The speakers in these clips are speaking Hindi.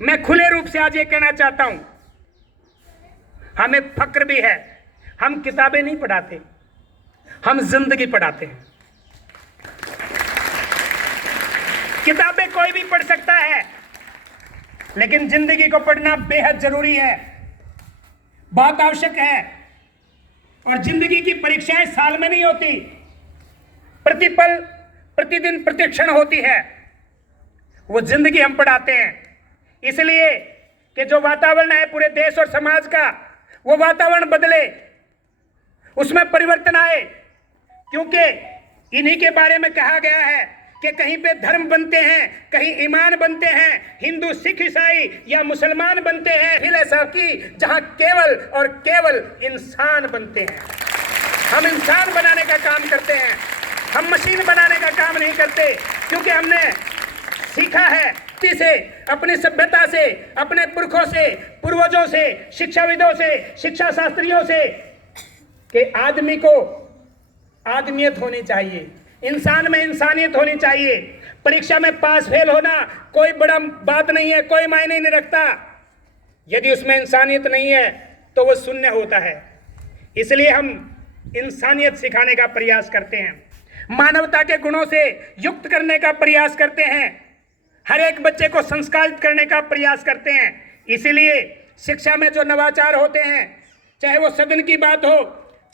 मैं खुले रूप से आज ये कहना चाहता हूं, हमें फक्र भी है, हम किताबें नहीं पढ़ाते, हम जिंदगी पढ़ाते हैं। किताबें कोई भी पढ़ सकता है, लेकिन जिंदगी को पढ़ना बेहद जरूरी है, बहुत आवश्यक है। और जिंदगी की परीक्षाएं साल में नहीं होती, प्रतिपल प्रतिदिन प्रतिक्षण होती है। वो जिंदगी हम पढ़ाते हैं, इसलिए कि जो वातावरण है पूरे देश और समाज का, वो वातावरण बदले, उसमें परिवर्तन आए। क्योंकि इन्हीं के बारे में कहा गया है कि कहीं पे धर्म बनते हैं, कहीं ईमान बनते हैं, हिंदू सिख ईसाई या मुसलमान बनते हैं, फिर ऐसा कि जहां केवल और केवल इंसान बनते हैं। हम इंसान बनाने का काम करते हैं, हम मशीन बनाने का काम नहीं करते, क्योंकि हमने सीखा है से, अपनी सभ्यता से, अपने पुरखों से, पूर्वजों से, शिक्षाविदों से, शिक्षा शास्त्रियों से, कि आदमी को आदमियत होनी चाहिए, इंसान में इंसानियत होनी चाहिए। परीक्षा में पास फेल होना कोई बड़ा बात नहीं है, कोई मायने नहीं रखता। यदि उसमें इंसानियत नहीं है तो वो शून्य होता है। इसलिए हम इंसानियत सिखाने का प्रयास करते हैं, मानवता के गुणों से युक्त करने का प्रयास करते हैं, हर एक बच्चे को संस्कारित करने का प्रयास करते हैं। इसीलिए शिक्षा में जो नवाचार होते हैं, चाहे वो सदन की बात हो,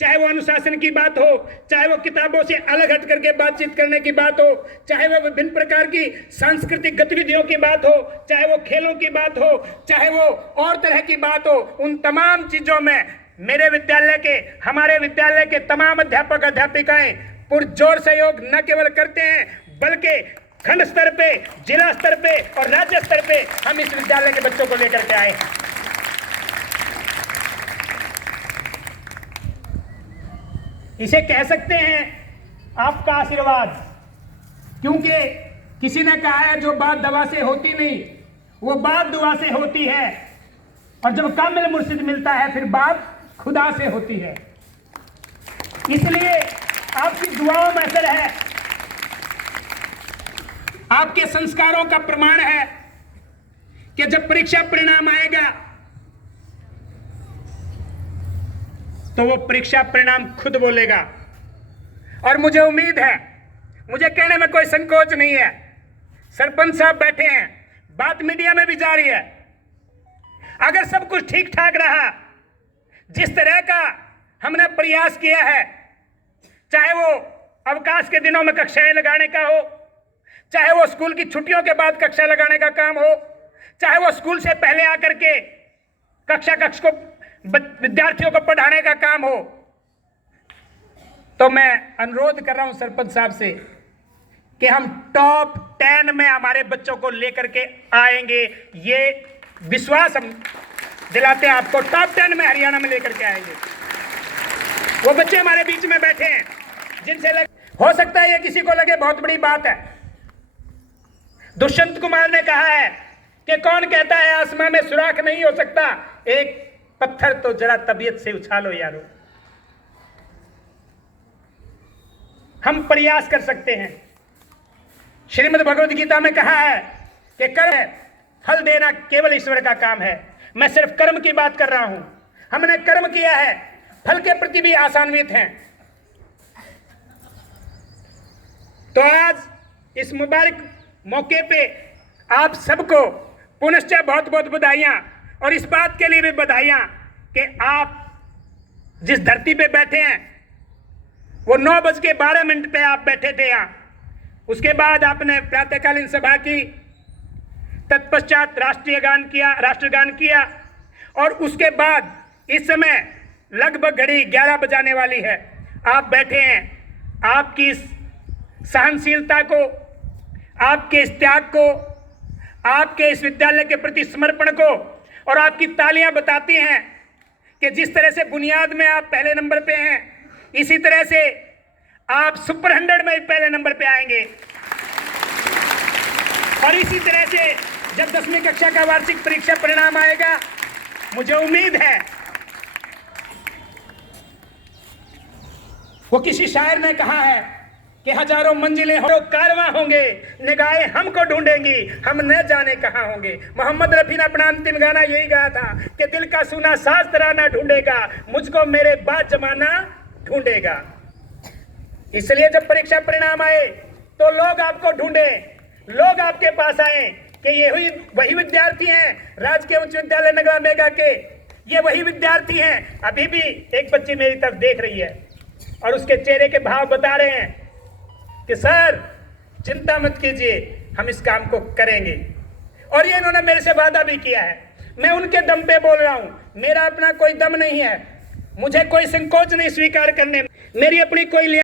चाहे वो अनुशासन की बात हो, चाहे वो किताबों से अलग हट करके बातचीत करने की बात हो, चाहे वो विभिन्न प्रकार की सांस्कृतिक गतिविधियों की बात हो, चाहे वो खेलों की बात हो, चाहे वो और तरह की बात हो, उन तमाम चीजों में मेरे विद्यालय के, हमारे विद्यालय के तमाम अध्यापक अध्यापिकाएं पुरजोर सहयोग न केवल करते हैं, बल्कि खंड स्तर पे, जिला स्तर पे और राज्य स्तर पे हम इस विद्यालय के बच्चों को लेकर के आए हैं। इसे कह सकते हैं आपका आशीर्वाद, क्योंकि किसी ने कहा है जो बात दवा से होती नहीं, वो बात दुआ से होती है, और जब कामिल मुर्शिद मिलता है फिर बात खुदा से होती है। इसलिए आपकी दुआओं में असर है, आपके संस्कारों का प्रमाण है कि जब परीक्षा परिणाम आएगा तो वो परीक्षा परिणाम खुद बोलेगा। और मुझे उम्मीद है, मुझे कहने में कोई संकोच नहीं है, सरपंच साहब बैठे हैं, बात मीडिया में भी जा रही है, अगर सब कुछ ठीक ठाक रहा, जिस तरह का हमने प्रयास किया है, चाहे वो अवकाश के दिनों में कक्षाएं लगाने का हो, चाहे वो स्कूल की छुट्टियों के बाद कक्षा लगाने का काम हो, चाहे वो स्कूल से पहले आकर के कक्ष को विद्यार्थियों को पढ़ाने का काम हो, तो मैं अनुरोध कर रहा हूं सरपंच साहब से कि हम टॉप 10 में हमारे बच्चों को लेकर के आएंगे। ये विश्वास हम दिलाते हैं आपको, टॉप 10 में हरियाणा में लेकर के आएंगे। वो बच्चे हमारे बीच में बैठे हैं जिनसे हो सकता है ये किसी को लगे बहुत बड़ी बात है। दुष्यंत कुमार ने कहा है कि कौन कहता है आसमां में सुराख नहीं हो सकता, एक पत्थर तो जरा तबीयत से उछालो यारो। हम प्रयास कर सकते हैं। श्रीमद् भगवद गीता में कहा है कि कर्म है, फल देना केवल ईश्वर का काम है। मैं सिर्फ कर्म की बात कर रहा हूं, हमने कर्म किया है, फल के प्रति भी आशान्वित हैं। तो आज इस मुबारक मौके पे आप सबको पुनश्च बहुत बहुत बधाइयां, और इस बात के लिए भी बधाइयां कि आप जिस धरती पे बैठे हैं वो 9:12 पे आप बैठे थे यहाँ। उसके बाद आपने प्रातःकालीन सभा की, तत्पश्चात राष्ट्रगान किया, और उसके बाद इस समय लगभग घड़ी 11 बजाने वाली है, आप बैठे हैं। आपकी इस सहनशीलता को, आपके इस त्याग को, आपके इस विद्यालय के प्रति समर्पण को, और आपकी तालियां बताती हैं कि जिस तरह से बुनियाद में आप पहले नंबर पे हैं, इसी तरह से आप सुपर 100 में पहले नंबर पे आएंगे। और इसी तरह से जब 10वीं कक्षा का वार्षिक परीक्षा परिणाम आएगा, मुझे उम्मीद है, वो किसी शायर ने कहा है कि हजारों मंजिलें हो कारवां होंगे, निगाहें हमको ढूंढेंगी, हम न जाने कहां होंगे। मोहम्मद रफी ने अपना अंतिम गाना यही गाया था कि दिल का सुना साज तराना ढूंढेगा, मुझको मेरे बाद जमाना ढूंढेगा। इसलिए जब परीक्षा परिणाम आए तो लोग आपको ढूंढे, लोग आपके पास आए कि ये वही विद्यार्थी हैं राजकीय उच्च विद्यालय नगला मेगा के, ये वही विद्यार्थी हैं। अभी भी एक बच्ची मेरी तरफ देख रही है और उसके चेहरे के भाव बता रहे हैं कि सर चिंता मत कीजिए, हम इस काम को करेंगे। और ये इन्होंने मेरे से वादा भी किया है। मैं उनके दम पे बोल रहा हूं, मेरा अपना कोई दम नहीं है, मुझे कोई संकोच नहीं स्वीकार करने, मेरी अपनी कोई